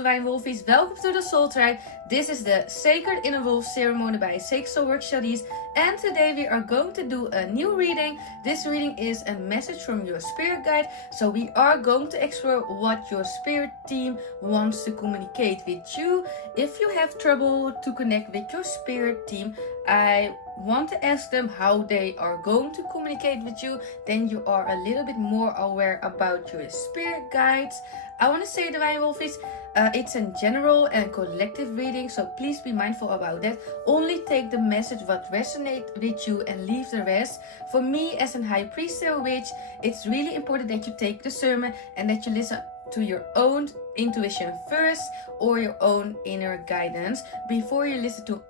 Divine Wolfeys, welcome to the Soul Tribe. This is the Sacred Inner Wolf ceremony by Sacred Soul Work Charice, and today we are going to do a new reading. This reading is a message from your spirit guide, so we are going to explore what your spirit team wants to communicate with you. If you have trouble to connect with your spirit team, I want to ask them how they are going to communicate with you. Then you are a little bit more aware about your spirit guides. I want to say, Divine Wolfeys, it's a general and collective reading, so please be mindful about that. Only take the message what resonates with you and leave the rest. For me, as a high priestess witch, it's really important that you take discernment and that you listen to your own intuition first, or your own inner guidance, before you listen to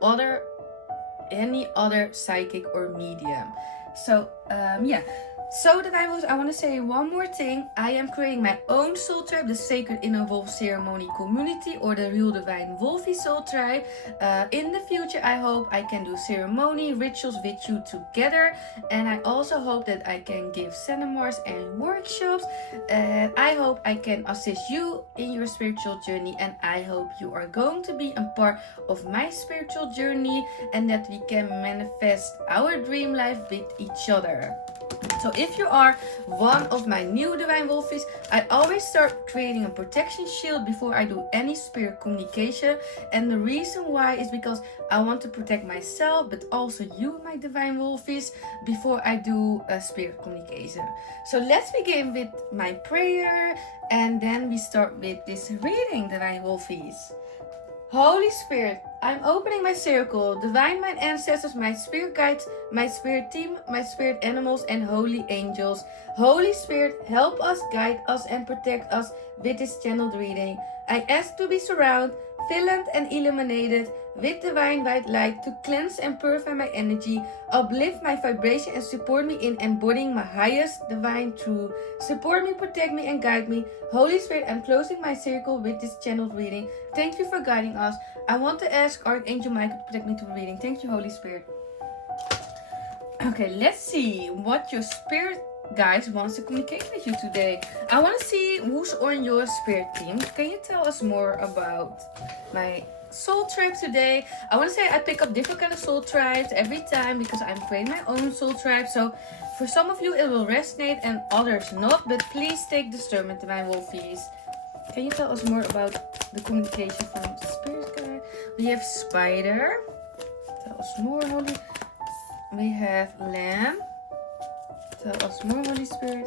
any other psychic or medium. So So Divine Wolves, I want to say one more thing. I am creating my own soul tribe, the Sacred Inner Wolf Ceremony Community, or the Real Divine Wolfey Soul Tribe. In the future, I hope I can do ceremony rituals with you together, and I also hope that I can give seminars and workshops. And I hope I can assist you in your spiritual journey, and I hope you are going to be a part of my spiritual journey, and that we can manifest our dream life with each other. So if you are one of my new Divine Wolfies, I always start creating a protection shield before I do any spirit communication. And the reason why is because I want to protect myself, but also you, my Divine Wolfies, before I do a spirit communication. So let's begin with my prayer, and then we start with this reading, Divine Wolfies. Holy Spirit, I'm opening my circle, divine mind ancestors, my spirit guides, my spirit team, my spirit animals, and holy angels. Holy Spirit, help us, guide us, and protect us with this channeled reading. I ask to be surrounded, filled, and illuminated with divine white light to cleanse and purify my energy, uplift my vibration, and support me in embodying my highest divine truth. Support me, protect me, and guide me. Holy Spirit, I'm closing my circle with this channeled reading. Thank you for guiding us. I want to ask Archangel Michael to protect me through the reading. Thank you, Holy Spirit. Okay, let's see what your spirit guides wants to communicate with you today. I want to see who's on your spirit team. Can you tell us more about my soul tribe today? I want to say I pick up different kind of soul tribes every time because I'm creating my own soul tribe. So for some of you it will resonate and others not, but please take discernment, Divine Wolfies. Can you tell us more about the communication from spirit guide? We have spider. Tell us more, Holy. We have lamb. Tell us more, Holy Spirit.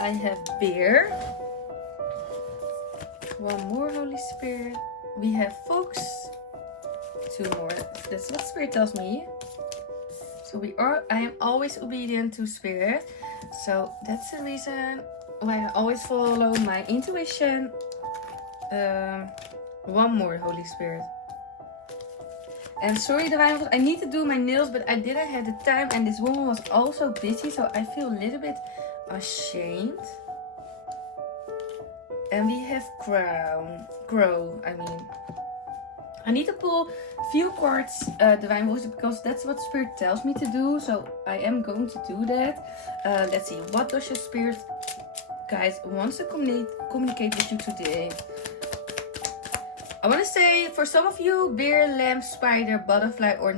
I have bear. One more, Holy Spirit. We have fox. Two more. That's what Spirit tells me. So I am always obedient to Spirit. So that's the reason why I always follow my intuition. One more, Holy Spirit. And sorry, Divine Wolf, I need to do my nails, but I didn't have the time, and this woman was also busy, so I feel a little bit ashamed. And we have crow. I need to pull a few cards, Divine Wolves, because that's what Spirit tells me to do. So I am going to do that. Let's see, what does your Spirit guys wants to communicate with you today? I want to say, for some of you, bear, lamb, spider, butterfly, or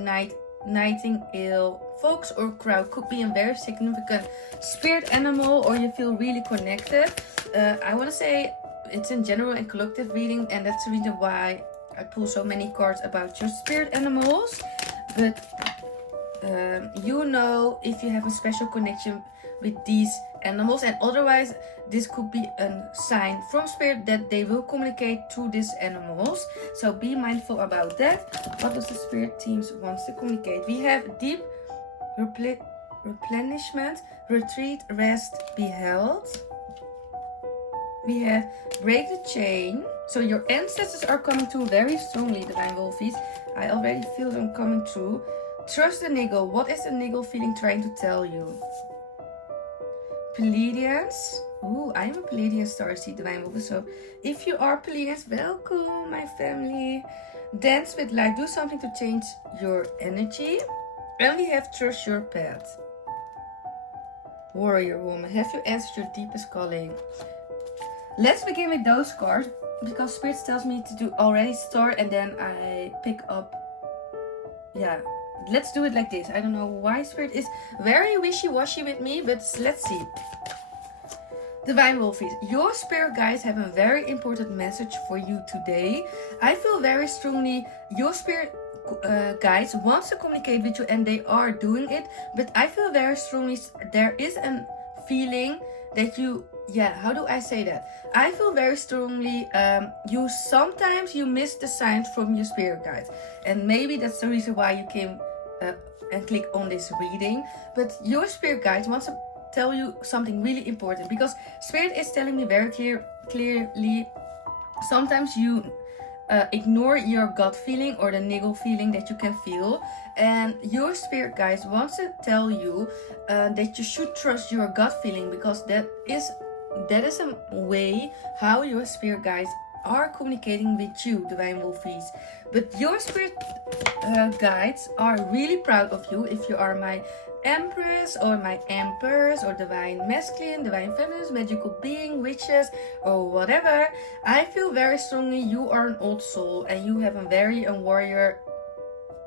nightingale, fox, or crow could be a very significant spirit animal, or you feel really connected. I want to say it's in general and collective reading, and that's the reason why I pull so many cards about your spirit animals. But you know if you have a special connection with these animals, and otherwise this could be a sign from Spirit that they will communicate through these animals. So be mindful about that. What does the Spirit teams wants to communicate? We have deep replenishment, retreat, rest, be held. We have break the chain. So your ancestors are coming through very strongly, Divine Wolfies. I already feel them coming through. Trust the niggle. What is the niggle feeling trying to tell you? Pleiadians. Ooh, I'm a Pleiadian starseed, Divine Wolf. So if you are Pleiadians, welcome, my family. Dance with light. Do something to change your energy. And we have trust your path. Warrior woman, have you answered your deepest calling? Let's begin with those cards, because Spirit tells me to do already start and then I pick up. Yeah, let's do it like this. I don't know why Spirit is very wishy-washy with me, but let's see. Divine Wolfeys, your spirit guides have a very important message for you today. I feel very strongly your spirit guides wants to communicate with you, and they are doing it, but I feel very strongly there is a feeling that you, how do I say that? I feel very strongly sometimes you miss the signs from your spirit guides, and maybe that's the reason why you came and click on this reading. But your spirit guides wants to tell you something really important, because Spirit is telling me very clearly sometimes you ignore your gut feeling or the niggle feeling that you can feel, and your spirit guides wants to tell you that you should trust your gut feeling, because that is a way how your spirit guides are communicating with you, Divine Wolfeys. But your spirit guides are really proud of you if you are my Empress or my Empress or Divine Masculine, Divine Feminine, Magical Being, Witches or whatever. I feel very strongly you are an old soul and you have a very warrior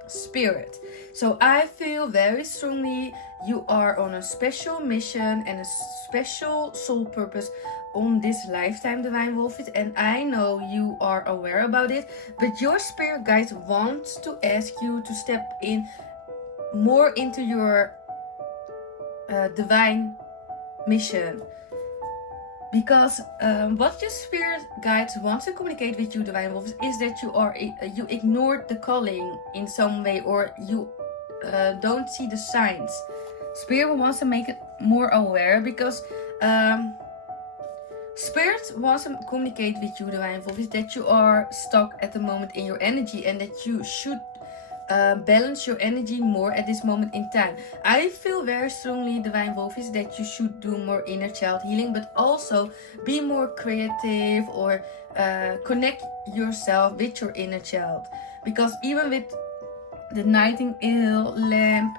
spirit. So I feel very strongly you are on a special mission and a special soul purpose on this lifetime, Divine Wolfeys, and I know you are aware about it, but your spirit guides want to ask you to step in more into your divine mission, because what your spirit guides want to communicate with you, Divine Wolfeys, is that you ignored the calling in some way, or you don't see the signs. Spirit wants to make it more aware, because Spirit wants to communicate with you, Divine Wolfeys, that you are stuck at the moment in your energy, and that you should balance your energy more at this moment in time. I feel very strongly, Divine Wolfeys, that you should do more inner child healing, but also be more creative, or connect yourself with your inner child, because even with the nightingale, lamp,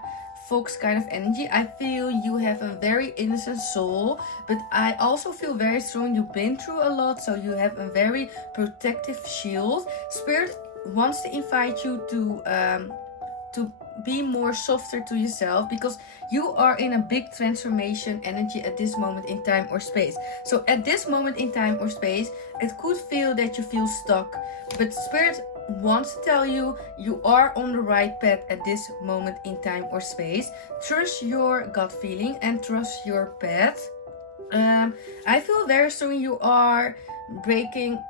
fox kind of energy, I feel you have a very innocent soul, but I also feel very strong you've been through a lot, so you have a very protective shield. Spirit wants to invite you to be more softer to yourself, because you are in a big transformation energy at this moment in time or space. So at this moment in time or space, it could feel that you feel stuck, but Spirit wants to tell you you are on the right path at this moment in time or space. Trust your gut feeling and trust your path. I feel very strong you are breaking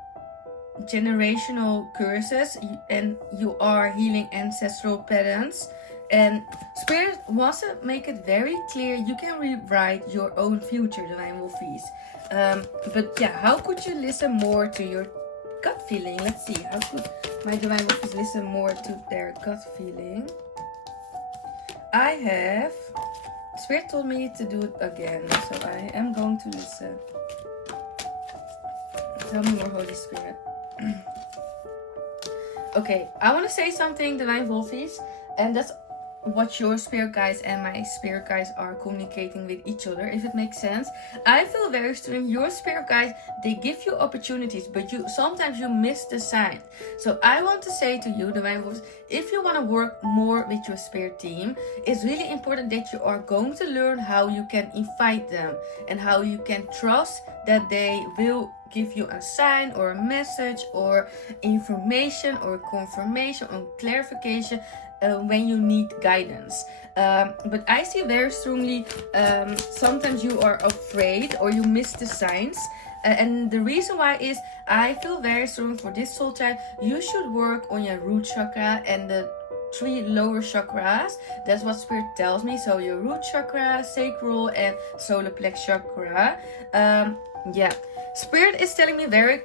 generational curses and you are healing ancestral patterns, and Spirit wants to make it very clear you can rewrite your own future, Divine Wolfeys. But yeah, how could you listen more to your gut feeling? Let's see, how could my Divine Wolfeys listen more to their gut feeling? I have Spirit told me to do it again, so I am going to listen. Tell me more, Holy Spirit. Okay, I want to say something, Divine Wolfeys, and that's what your spirit guides and my spirit guides are communicating with each other, if it makes sense. I feel very strong your spirit guides, they give you opportunities, but sometimes you miss the sign. So I want to say to you, Divine Wolfeys, if you want to work more with your spirit team, it's really important that you are going to learn how you can invite them and how you can trust that they will give you a sign or a message or information or confirmation or clarification when you need guidance. But I see very strongly sometimes you are afraid or you miss the signs. And the reason why is I feel very strong for this soul child. You should work on your root chakra and the 3 lower chakras. That's what Spirit tells me. So your root chakra, sacral and solar plex chakra. Yeah, Spirit is telling me very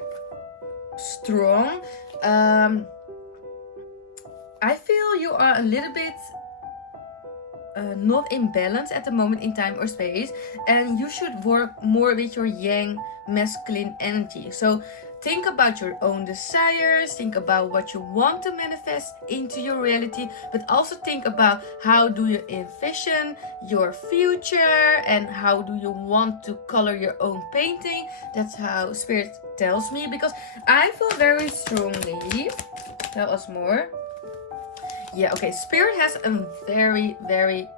strong. I feel you are a little bit not in balance at the moment in time or space, and you should work more with your yang masculine energy. So think about your own desires, think about what you want to manifest into your reality, but also think about how do you envision your future and how do you want to color your own painting. That's how Spirit tells me, because I feel very strongly. Tell us more. Yeah, okay, Spirit has a very, very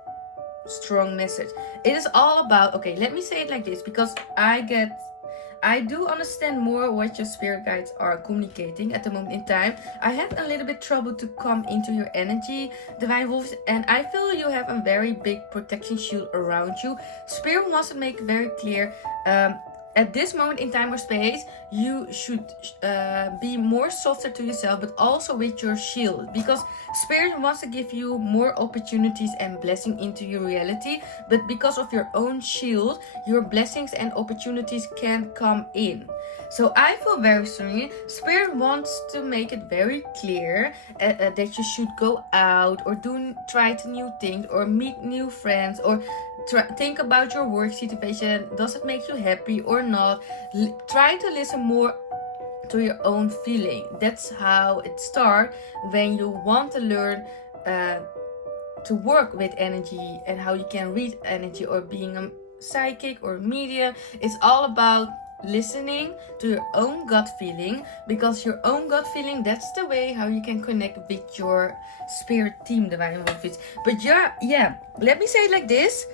strong message. It is all about, okay, let me say it like this, because I do understand more what your spirit guides are communicating at the moment in time. I had a little bit trouble to come into your energy, Divine Wolves, and I feel you have a very big protection shield around you. Spirit wants to make very clear, at this moment in time or space, you should be more softer to yourself, but also with your shield, because Spirit wants to give you more opportunities and blessing into your reality, but because of your own shield, your blessings and opportunities can't come in. So I feel very strongly, Spirit wants to make it very clear that you should go out or try new things or meet new friends, or think about your work situation. Does it make you happy or not? Try to listen more to your own feeling. That's how it starts when you want to learn to work with energy and how you can read energy, or being a psychic or medium. It's all about listening to your own gut feeling, because your own gut feeling, that's the way how you can connect with your spirit team, Divine Wolfeys. But yeah, let me say it like this.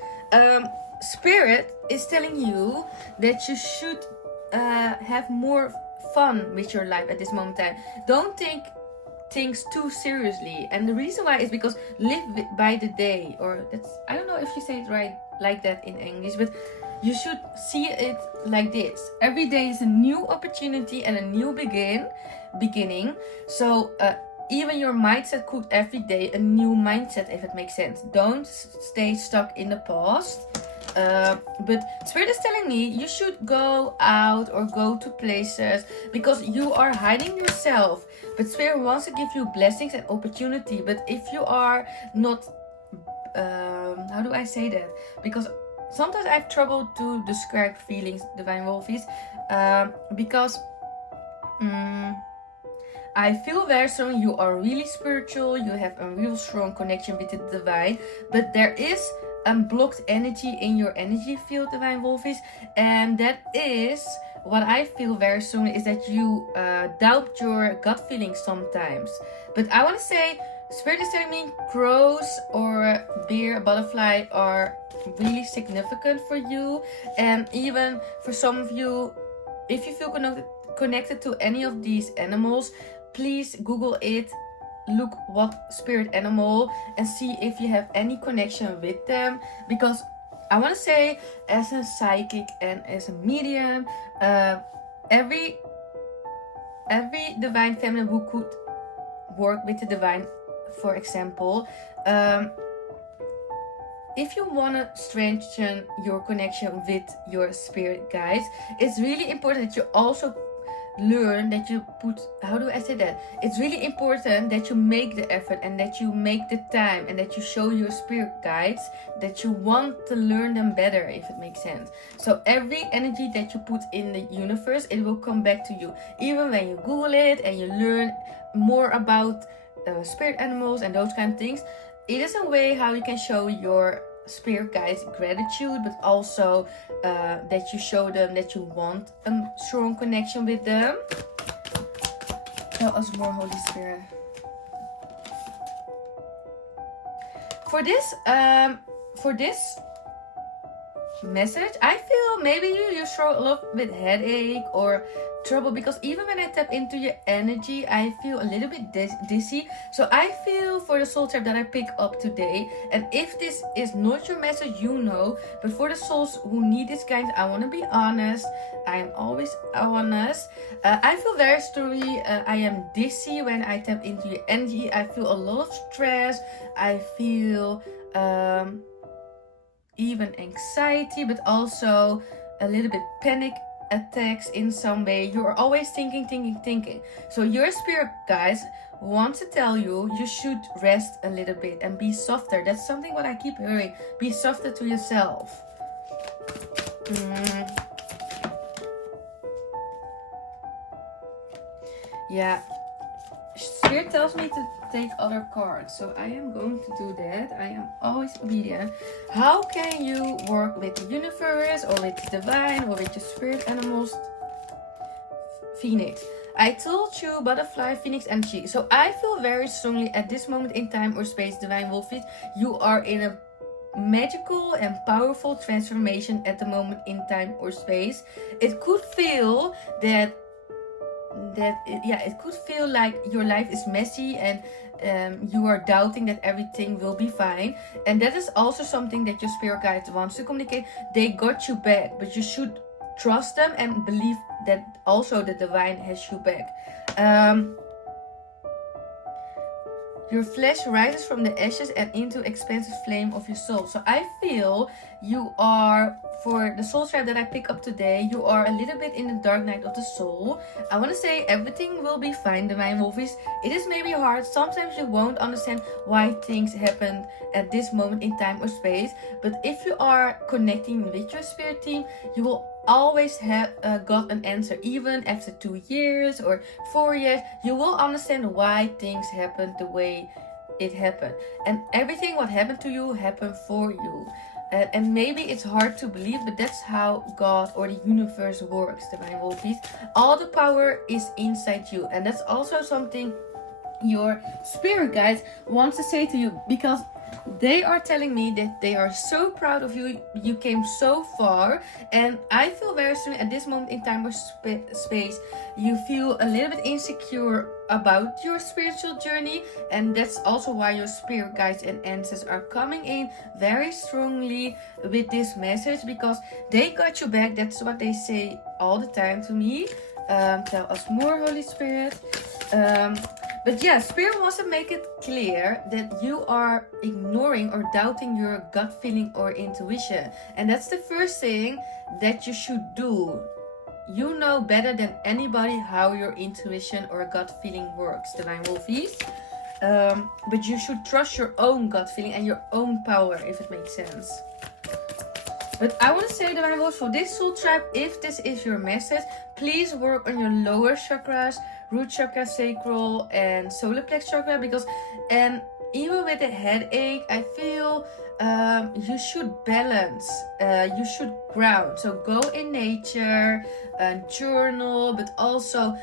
Spirit is telling you that you should have more fun with your life at this moment in time. Don't take things too seriously, and the reason why is because live by the day, or that's, I don't know if you say it right like that in English, but you should see it like this. Every day is a new opportunity and a new beginning. So even your mindset could every day a new mindset, if it makes sense. Don't stay stuck in the past. But Spirit is telling me you should go out or go to places, because you are hiding yourself. But Spirit wants to give you blessings and opportunity. But if you are not, how do I say that? Because sometimes I have trouble to describe feelings, Divine Wolfeys, because I feel very strong. You are really spiritual. You have a real strong connection with the divine, but there is blocked energy in your energy field, Divine Wolfeys, and that is what I feel very strongly, is that you doubt your gut feelings sometimes. But I want to say, Spirit is telling me crows or bear, butterfly are really significant for you. And even for some of you, if you feel connected to any of these animals, please Google it, look what spirit animal, and see if you have any connection with them. Because I want to say, as a psychic and as a medium, every divine feminine who could work with the divine, for example, if you want to strengthen your connection with your spirit guides, it's really important that you also learn that you put, how do I say that? It's really important that you make the effort and that you make the time and that you show your spirit guides that you want to learn them better, if it makes sense. So every energy that you put in the universe, it will come back to you. Even when you Google it and you learn more about spirit animals and those kind of things, it is a way how you can show your spirit guides gratitude, but also that you show them that you want a strong connection with them. Tell us more, Holy Spirit. For this message, I feel maybe you struggle with headache or trouble, because even when I tap into your energy, I feel a little bit dizzy. So I feel for the soul type that I pick up today, and if this is not your message, you know, but for the souls who need this guidance, I want to be honest. I am always honest. I feel very strongly. I am dizzy when I tap into your energy. I feel a lot of stress. I feel even anxiety, but also a little bit panic attacks in some way. You're always thinking. So your spirit guys wants to tell you should rest a little bit and be softer. That's something what I keep hearing. Be softer to yourself. Yeah, Spirit tells me to take other cards, so I am going to do that. I am always obedient. How can you work with the universe or with the divine or with your spirit animals? Phoenix. I told you, butterfly, phoenix energy. So I feel very strongly at this moment in time or space, Divine Wolfeys, you are in a magical and powerful transformation at the moment in time or space. It could feel it could feel like your life is messy and you are doubting that everything will be fine, and that is also something that your spirit guide wants to communicate. They got you back, but you should trust them and believe that also the divine has you back. Your flesh rises from the ashes and into expansive flame of your soul. So I feel you are, for the soul tribe that I pick up today, you are a little bit in the dark night of the soul. I want to say everything will be fine, Divine Wolfeys. It is maybe hard. Sometimes you won't understand why things happen at this moment in time or space. But if you are connecting with your spirit team, you will always have got an answer. Even after 2 years or 4 years, you will understand why things happened the way it happened. And everything what happened to you happened for you. And maybe it's hard to believe, but that's how God or the universe works, Divine Wolfeys. All the power is inside you. And that's also something your spirit guides wants to say to you, because they are telling me that they are so proud of you. You came so far, and I feel very soon at this moment in time or space, you feel a little bit insecure about your spiritual journey, and that's also why your spirit guides and ancestors are coming in very strongly with this message, because they got you back. That's what they say all the time to me. Tell us more, Holy Spirit. But yeah, Spirit wants to make it clear that you are ignoring or doubting your gut feeling or intuition. And that's the first thing that you should do. You know better than anybody how your intuition or gut feeling works, Divine Wolfeys. But you should trust your own gut feeling and your own power, if it makes sense. But I want to say, Divine Wolfeys, for this soul tribe, if this is your message, please work on your lower chakras, root chakra, sacral, and solar plex chakra, because, and even with a headache, I feel you should balance, you should ground. So go in nature, journal, but also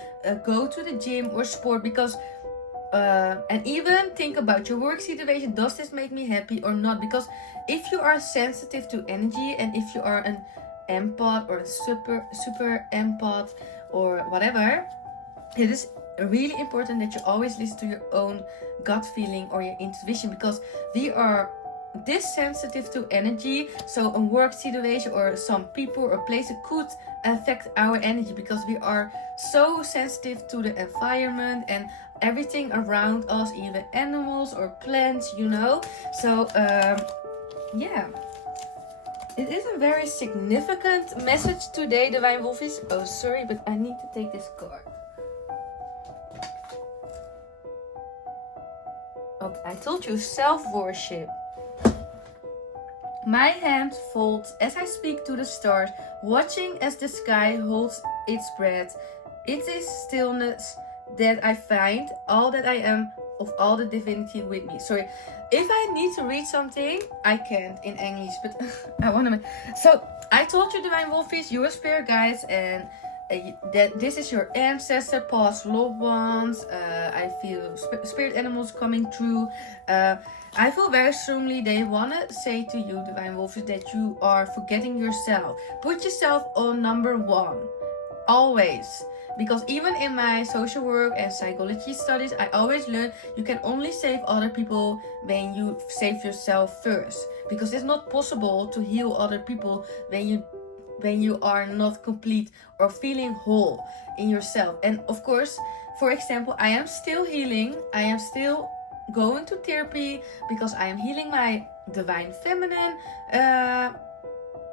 go to the gym or sport, because and even think about your work situation. Does this make me happy or not? Because if you are sensitive to energy, and if you are an empath or a super empath or whatever, it is really important that you always listen to your own gut feeling or your intuition, because we are this sensitive to energy. So a work situation or some people or place could affect our energy, because we are so sensitive to the environment and everything around us, even animals or plants, you know. So yeah, it is a very significant message today, Divine Wolfeys. Oh, sorry, but I need to take this card. Oh, I told you, self-worship. My hand folds as I speak to the stars, watching as the sky holds its breath. It is stillness that I find, all that I am of all the divinity with me. Sorry, if I need to read something, I can't in English, but I want to. So I told you, Divine Wolfeys, your spirit guides, and that this is your ancestor, past loved ones. I feel spirit animals coming through. I feel very strongly they want to say to you, Divine Wolfeys, that you are forgetting yourself. Put yourself on number one, always. Because even in my social work and psychology studies, I always learn you can only save other people when you save yourself first. Because it's not possible to heal other people when you are not complete or feeling whole in yourself. And of course, for example, I am still healing. I am still going to therapy because I am healing my divine feminine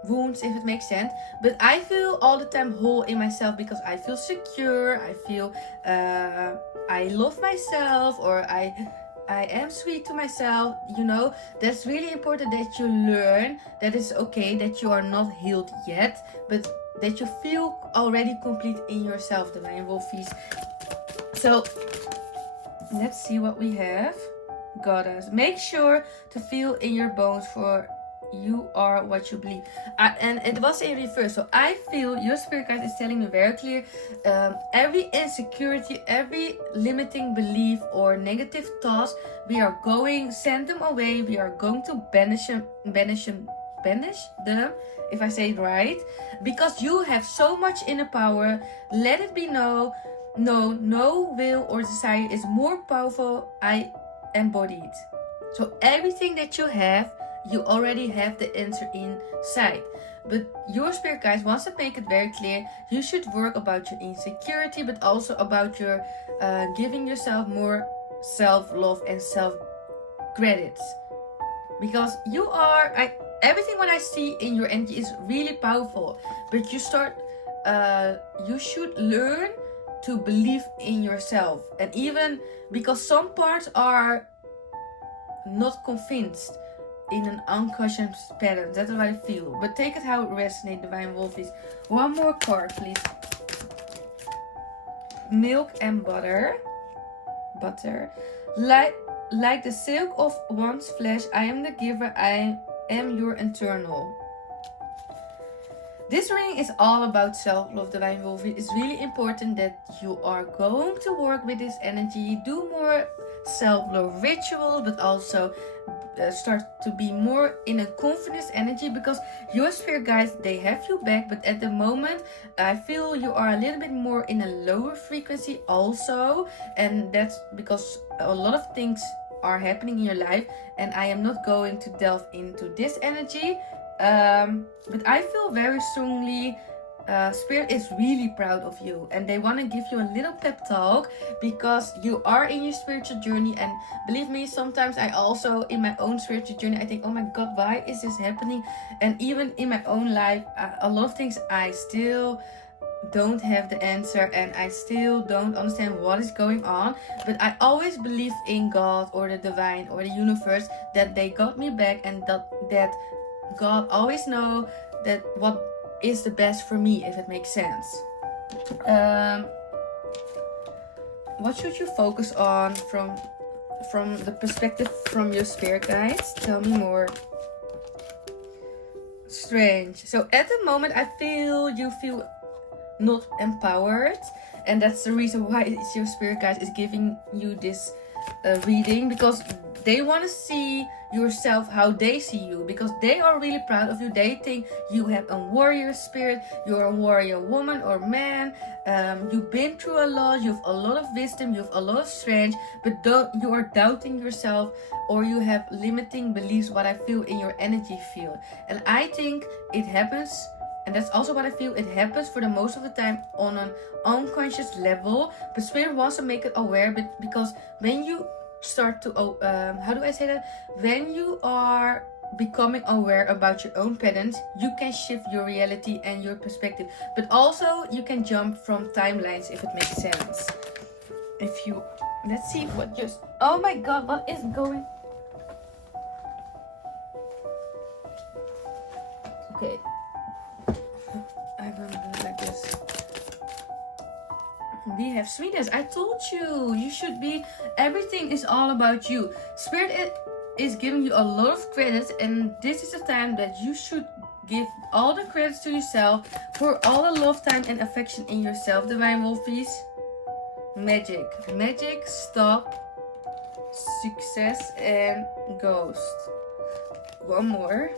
wounds, if it makes sense. But I feel all the time whole in myself, because I feel secure. I feel I love myself, or I am sweet to myself, you know. That's really important, that you learn that it's okay that you are not healed yet, but that you feel already complete in yourself, Divine Wolfeys. So let's see what we have. Goddess, make sure to feel in your bones, for you are what you believe. And it was in reverse, so I feel your spirit guide is telling me very clear, every insecurity, every limiting belief or negative thoughts, we are going send them away. We are going to banish them, if I say it right, because you have so much inner power. Let it be known, no will or desire is more powerful. I embodied. So everything that you have, you already have the answer inside. But your spirit guides wants to make it very clear, you should work about your insecurity, but also about your giving yourself more self-love and self-credits. Because you are, everything what I see in your energy is really powerful. But you should learn to believe in yourself. And even because some parts are not convinced in an unconscious pattern. That's what I feel. But take it how it resonates, Divine Wolfeys. One more card, please. Milk and butter. Like the silk of one's flesh, I am the giver, I am your internal. This reading is all about self-love, Divine Wolfeys. It's really important that you are going to work with this energy. Do more self-love rituals, but also start to be more in a confidence energy, because your spirit guides, they have you back. But at the moment, I feel you are a little bit more in a lower frequency also. And that's because a lot of things are happening in your life. And I am not going to delve into this energy. But I feel very strongly Spirit is really proud of you, and they want to give you a little pep talk because you are in your spiritual journey. And believe me, sometimes I also in my own spiritual journey I think, oh my god, why is this happening? And even in my own life, a lot of things I still don't have the answer, and I still don't understand what is going on. But I always believe in God or the divine or the universe, that they got me back, and that God always know that what is the best for me, if it makes sense. What should you focus on from the perspective from your spirit guides? Tell me more. Strange. So at the moment I feel you feel not empowered, and that's the reason why your spirit guide is giving you this reading, because they want to see yourself how they see you, because they are really proud of you. They think you have a warrior spirit, you're a warrior woman or man. You've been through a lot, you have a lot of wisdom, you have a lot of strength, but you are doubting yourself, or you have limiting beliefs, what I feel in your energy field. And I think it happens, and that's also what I feel, it happens for the most of the time on an unconscious level. But Spirit wants to make it aware, because when you start to how do I say that, when you are becoming aware about your own patterns, you can shift your reality and your perspective, but also you can jump from timelines, if it makes sense. If you, let's see what just, oh my god, what is going, okay, I'm gonna do it like this. We have sweetness. I told you, you should be, everything is all about you. Spirit is giving you a lot of credit, and this is the time that you should give all the credits to yourself for all the love, time and affection in yourself. Divine Wolfeys. Magic, stop, success and ghost. One more.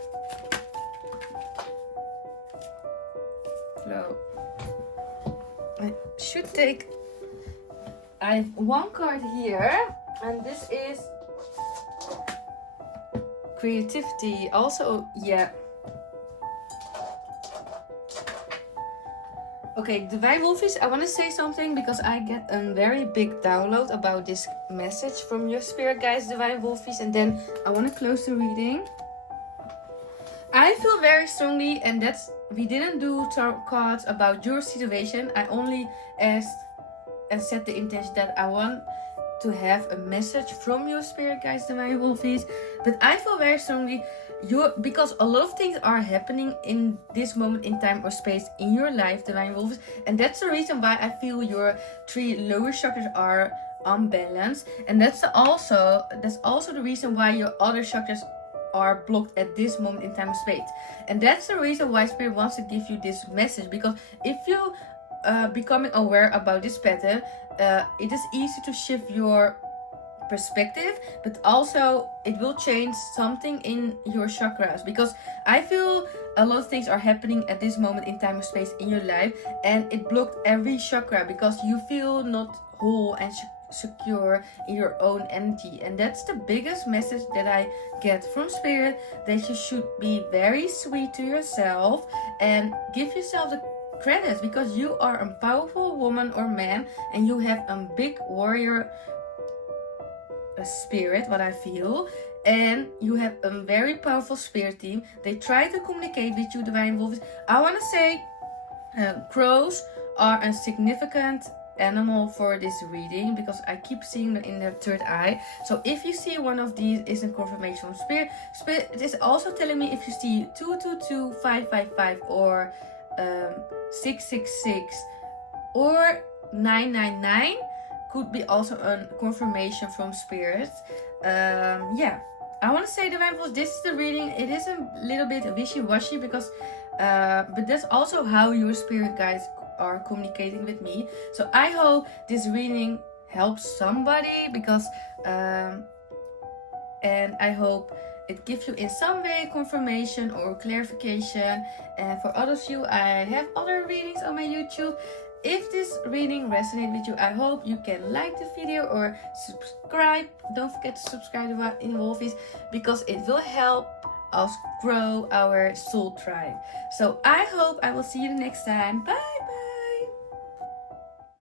Flow. I have one card here, and this is creativity. Also, yeah. Okay, Divine Wolfeys, I want to say something because I get a very big download about this message from your spirit guides, Divine Wolfeys, and then I want to close the reading. I feel very strongly, and that's, we didn't do tarot cards about your situation. I only asked and set the intention that I want to have a message from your spirit guides, Divine Wolfeys. But I feel very strongly because a lot of things are happening in this moment in time or space in your life, Divine Wolfeys, and that's the reason why I feel your 3 lower chakras are unbalanced, and that's also the reason why your other chakras are blocked at this moment in time and space. And that's the reason why Spirit wants to give you this message, because if you becoming aware about this pattern, it is easy to shift your perspective, but also it will change something in your chakras, because I feel a lot of things are happening at this moment in time and space in your life, and it blocked every chakra because you feel not whole and secure in your own energy. And that's the biggest message that I get from Spirit, that you should be very sweet to yourself and give yourself the credits, because you are a powerful woman or man, and you have a big warrior spirit, what I feel, and you have a very powerful spirit team. They try to communicate with you, Divine Wolfeys. I want to say crows are a significant animal for this reading, because I keep seeing them in the third eye. So if you see one of these, is a confirmation from Spirit. Spirit is also telling me if you see 222, 555, or 666 or 999, could be also a confirmation from Spirit. Yeah, I want to say, Divine Wolfeys, this is the reading. It is a little bit wishy-washy, because but that's also how your spirit guides are communicating with me. So I hope this reading helps somebody, because and I hope it gives you in some way confirmation or clarification. And for others of you, I have other readings on my YouTube. If this reading resonates with you, I hope you can like the video or subscribe. Don't forget to subscribe to Divine Wolfeys, because it will help us grow our soul tribe. So I hope I will see you the next time. Bye!